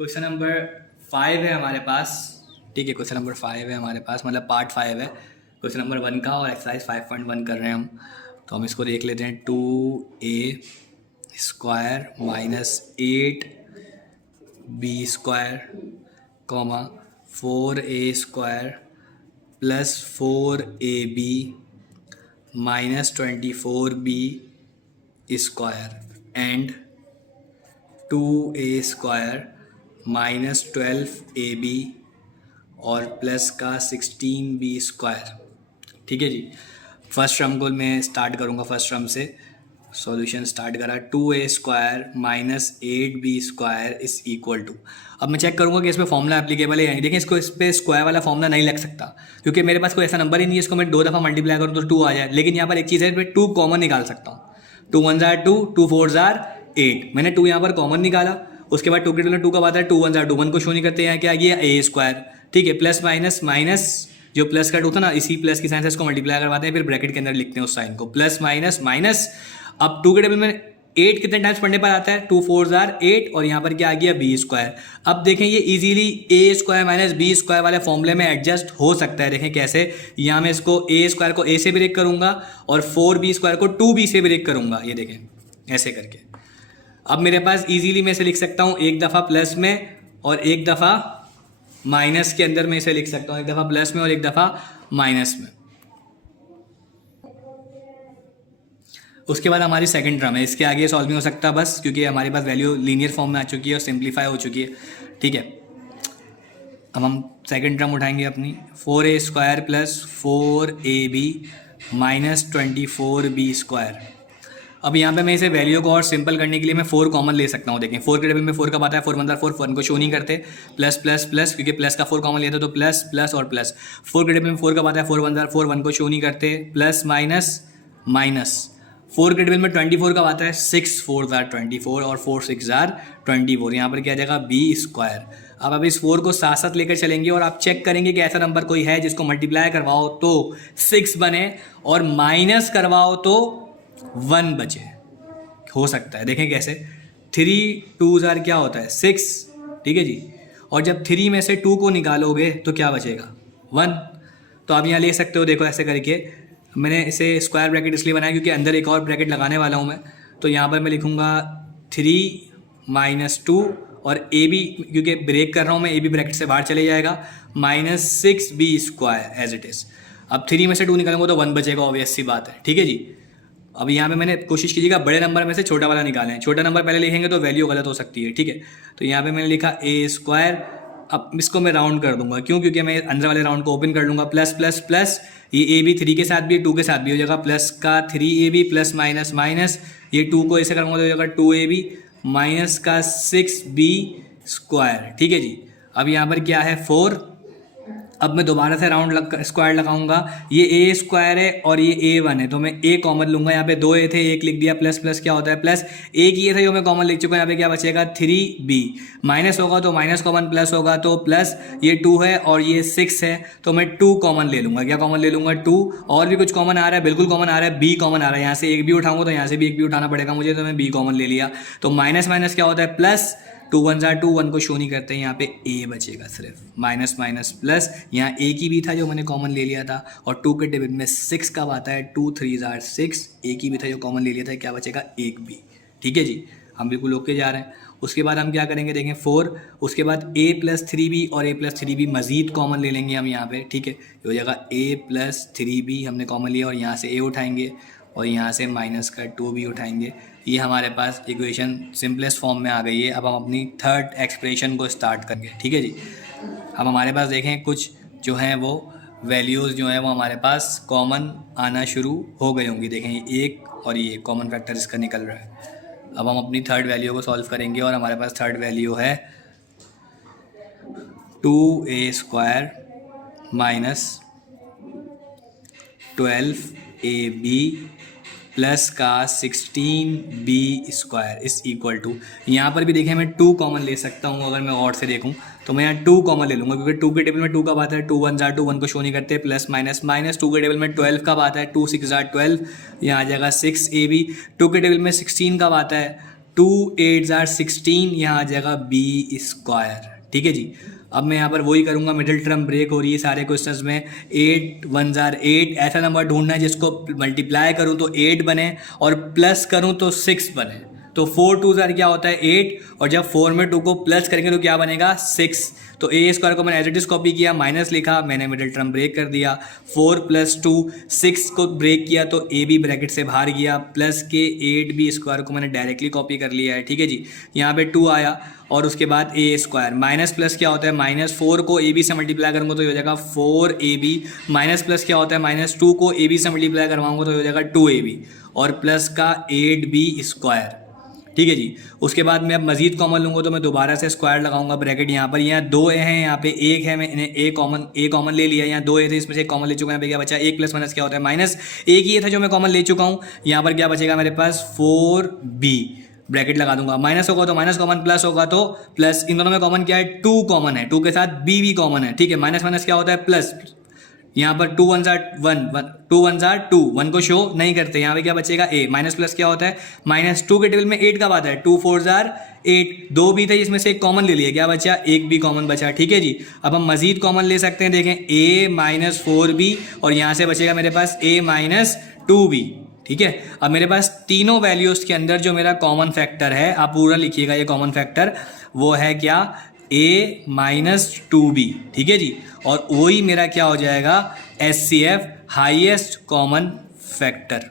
Question number 5 है हमारे पास। ठीक है, क्वेश्चन नंबर 5 है हमारे पास, मतलब पार्ट 5 है क्वेश्चन नंबर 1 का, और एक्सरसाइज 5.1 कर रहे हैं हम। तो हम इसको देख लेते हैं। 2a square minus 8b square comma 4a square plus 4ab minus 24b square and 2a square minus 12ab और प्लस का 16b स्क्वायर। ठीक है जी। फर्स्ट टर्म को मैं स्टार्ट करूँगा, फर्स्ट टर्म से सॉल्यूशन स्टार्ट करा। 2a square minus 8b square is equal to, अब मैं चेक करूँगा कि इस पर फॉर्मूला एप्लीकेबल है या नहीं। देखिए, इसको इस पर स्क्वायर वाला फॉर्मूला नहीं लग सकता क्योंकि मेरे पास कोई ऐसा नंबर ही नहीं है इसको मैं 2 दफ़ा मल्टीप्लाई करूँ तो 2 आ जाए। लेकिन यहाँ पर एक चीज़ है, मैं 2 कॉमन निकाल सकता हूँ। 2 1 2, 2 4 8। मैंने 2 यहाँ पर कॉमन निकाला। उसके बाद 2 के टेबल 2 कब आता है? 2 1 2, 1 को शो नहीं करते। यहाँ क्या आ गया? a square. ठीक है, प्लस माइनस माइनस, जो प्लस का 2 था ना, इसी प्लस की साइन से इसको मल्टीप्लाई करवाते हैं, फिर ब्रैकेट के अंदर लिखते हैं उस साइन को, प्लस माइनस माइनस। अब 2 के टेबल में 8 कितने टाइम्स पढ़ने पर आता है? 2 4 8, और यहाँ पर क्या आ गया? b square. अब देखें, ये easily a square minus b square वाले फॉर्मूले में एडजस्ट हो सकता है। देखें कैसे, यहाँ मैं इसको a स्क्वायर को a से ब्रेक करूँगा और 4b स्क्वायर को 2b से ब्रेक करूँगा। ये देखें ऐसे करके। अब मेरे पास इजीली मैं इसे लिख सकता हूँ एक दफ़ा प्लस में और एक दफ़ा माइनस के अंदर। मैं इसे लिख सकता हूँ एक दफ़ा प्लस में और एक दफ़ा माइनस में। उसके बाद हमारी सेकंड टर्म है, इसके आगे सॉल्व नहीं हो सकता बस, क्योंकि हमारे पास वैल्यू लीनियर फॉर्म में आ चुकी है और सिंप्लीफाई हो चुकी है। ठीक है, अब हम सेकंड टर्म उठाएंगे अपनी। 4a square plus 4ab minus 24b square. अब यहाँ पे मैं इसे वैल्यू को और सिंपल करने के लिए मैं 4 कॉमन ले सकता हूँ। देखें 4 के टेबल में 4 कब आता है? 4 1 4, 1 को शो नहीं करते। प्लस प्लस प्लस, क्योंकि प्लस का 4 कॉमन लेते तो प्लस प्लस और प्लस। 4 के टेबल में 4 कब आता है? 4 1 4, 1 को शो नहीं करते। Plus minus minus. 4 के टेबल में 24 कब आता है? 6 4 24 और 4 6 24। यहाँ पर क्या आ जाएगा? b square. अब इस 4 को साथ साथ लेकर चलेंगे और आप चेक करेंगे कि ऐसा नंबर कोई है जिसको मल्टीप्लाई करवाओ तो 6 बने और माइनस करवाओ तो 1 बचे। हो सकता है, देखें कैसे। 3 2 क्या होता है? 6। ठीक है जी। और जब 3 में से 2 को निकालोगे तो क्या बचेगा? 1। तो आप यहाँ ले सकते हो, देखो ऐसे करके। मैंने इसे स्क्वायर ब्रैकेट इसलिए बनाया क्योंकि अंदर एक और ब्रैकेट लगाने वाला हूँ मैं। तो यहाँ पर मैं लिखूँगा 3 - 2 और ए बी, क्योंकि ब्रेक कर रहा हूँ मैं, ए बी ब्रैकेट से बाहर चले जाएगा, minus 6b square as it is. अब 3 में से 2 निकालूंगा तो 1 बचेगा, ऑब्वियस सी बात है। ठीक है जी। अब यहाँ पे मैंने कोशिश कीजिएगा बड़े नंबर में से छोटा वाला निकालें। छोटा नंबर पहले लिखेंगे तो वैल्यू गलत हो सकती है। ठीक है, तो यहाँ पे मैंने लिखा a स्क्वायर। अब इसको मैं राउंड कर दूंगा, क्यों? क्योंकि मैं अंदर वाले राउंड को ओपन कर लूँगा। प्लस प्लस प्लस, ये a भी 3 के साथ भी 2 के साथ भी हो जाएगा, प्लस का 3ab प्लस माइनस माइनस, ये 2 को ऐसे करूँगा तो हो जाएगा 2ab माइनस का 6b स्क्वायर। ठीक है जी। अब यहाँ पर क्या है? 4। अब मैं दोबारा से राउंड स्क्वायर लगाऊंगा। ये a स्क्वायर है और ये a1 है, तो मैं a कॉमन लूंगा। यहाँ पे 2 a थे, 1 लिख दिया। प्लस प्लस क्या होता है? प्लस। एक ये था जो मैं कॉमन लिख चुका हूँ। यहाँ पे क्या बचेगा? 3b। माइनस होगा तो माइनस कॉमन, प्लस होगा तो प्लस। ये 2 है और ये 6 है, तो मैं 2 कॉमन ले लूँगा। क्या कॉमन ले लूँगा? 2। और भी कुछ कॉमन आ रहा है? बिल्कुल कॉमन आ रहा है, b कॉमन आ रहा है। यहाँ से एक भी उठाऊंगा तो यहाँ से भी एक भी उठाना पड़ेगा मुझे, तो मैं b कॉमन ले लिया। तो माइनस माइनस क्या होता है? प्लस। 2 1 2, 1 को शो नहीं करते, यहाँ पे a बचेगा सिर्फ। माइनस माइनस प्लस, यहाँ a की भी था जो मैंने कॉमन ले लिया था, और 2 के टेबल में 6 कब आता है? 2 3 6, a की भी था जो कॉमन ले लिया था, क्या बचेगा? 1 b। ठीक है जी, हम बिल्कुल ओके जा रहे हैं। उसके बाद हम क्या करेंगे? देखें 4। उसके बाद a प्लस 3b और a प्लस 3b मज़ीद कॉमन ले लेंगे हम यहाँ पे। ठीक है, ये हो जाएगा a प्लस 3b हमने कॉमन लिया, और यहाँ से a उठाएंगे और यहाँ से माइनस का 2b उठाएंगे। ये हमारे पास इक्वेशन सिंपलेस्ट फॉर्म में आ गई है। अब हम अपनी थर्ड एक्सप्रेशन को स्टार्ट करेंगे। ठीक है जी। अब हमारे पास देखें कुछ जो हैं वो वैल्यूज़ जो हैं वो हमारे पास कॉमन आना शुरू हो गई होंगी। देखें ये 1 और ये कॉमन फैक्टर इसका निकल रहा है। अब हम अपनी थर्ड वैल्यू को सॉल्व करेंगे, और हमारे पास थर्ड वैल्यू है 2a square minus 12ab plus का 16b स्क्वायर इस इक्वल टू। यहाँ पर भी देखें मैं 2 कॉमन ले सकता हूँ। अगर मैं और से देखूँ तो मैं यहाँ 2 कॉमन ले लूँगा, क्योंकि 2 के टेबल में 2 कब आता है? 2 1 2, 1 को शो नहीं करते। प्लस माइनस माइनस, 2 के टेबल में 12 कब आता है? 2 6 12, यहाँ आ जाएगा 6ab। 2 के टेबल में 16 कब आता है? 8 जार 16, यहाँ आ जाएगा बी स्क्वायर। ठीक है जी। अब मैं यहाँ पर वही करूँगा, मिडिल टर्म ब्रेक हो रही है सारे क्वेश्चंस में। 8 1 जार 8, ऐसा नंबर ढूंढना है जिसको मल्टीप्लाई करूँ तो 8 बने और प्लस करूँ तो 6 बने। तो 4 2 जार क्या होता है 8, और जब 4 में 2 को प्लस करेंगे तो क्या बनेगा 6। तो ए स्क्वायर को मैंने एज इट इज कॉपी किया, माइनस लिखा, मैंने मिडिल टर्म ब्रेक कर दिया। 4 + 2 6 को ब्रेक किया तो ए बी ब्रैकेट से बाहर गया, प्लस के 8b स्क्वायर को मैंने डायरेक्टली कॉपी कर लिया है। ठीक है जी। यहाँ पे 2 आया और उसके बाद ए स्क्वायर, माइनस प्लस क्या होता है -4 को ए बी से मल्टीप्लाई करूँगा तो ये हो जाएगा 4ab, माइनस प्लस क्या होता है -2 को ए बी से मल्टीप्लाई करवाऊंगा तो ये हो जाएगा 2ab, और प्लस का 8b स्क्वायर। ठीक है जी। उसके बाद मैं अब मजीद कॉमन लूँगा तो मैं दोबारा से स्क्वायर लगाऊंगा ब्रैकेट यहाँ पर। यहाँ 2 ए हैं, यहाँ पे 1 है, मैंने ए कॉमन ले लिया। यहाँ 2 ए थे, इसमें से एक कॉमन ले चुका है। यहाँ पे क्या बचा 1 + माइनस क्या होता है माइनस, एक ही ये था जो मैं कॉमन ले चुका हूँ। यहाँ पर क्या बचेगा मेरे पास 4b, ब्रैकेट लगा दूंगा, माइनस होगा तो माइनस कॉमन, प्लस होगा तो प्लस। इन दोनों में कॉमन क्या है 2 कॉमन है, 2 के साथ b भी कॉमन है। ठीक है। माइनस माइनस क्या होता है प्लस, यहाँ पर 2 1 जार 2, 1 को शो नहीं करते। यहाँ पे क्या बचेगा a, माइनस प्लस क्या होता है -2 के टेबल में 8 का बात है, 2 4 जार 8, 2 भी थे इसमें से एक कॉमन ले लिया, क्या बचा 1 भी कॉमन बचा। ठीक है जी। अब हम मजीद कॉमन ले सकते हैं, देखें a -4b, और यहाँ से बचेगा मेरे पास a -2b। ठीक है। अब मेरे पास तीनों वैल्यूज के अंदर जो मेरा कॉमन फैक्टर है, आप पूरा लिखिएगा ये कॉमन फैक्टर, वो है क्या a -2b। ठीक है जी। और वही मेरा क्या हो जाएगा HCF, हाईएस्ट कॉमन फैक्टर।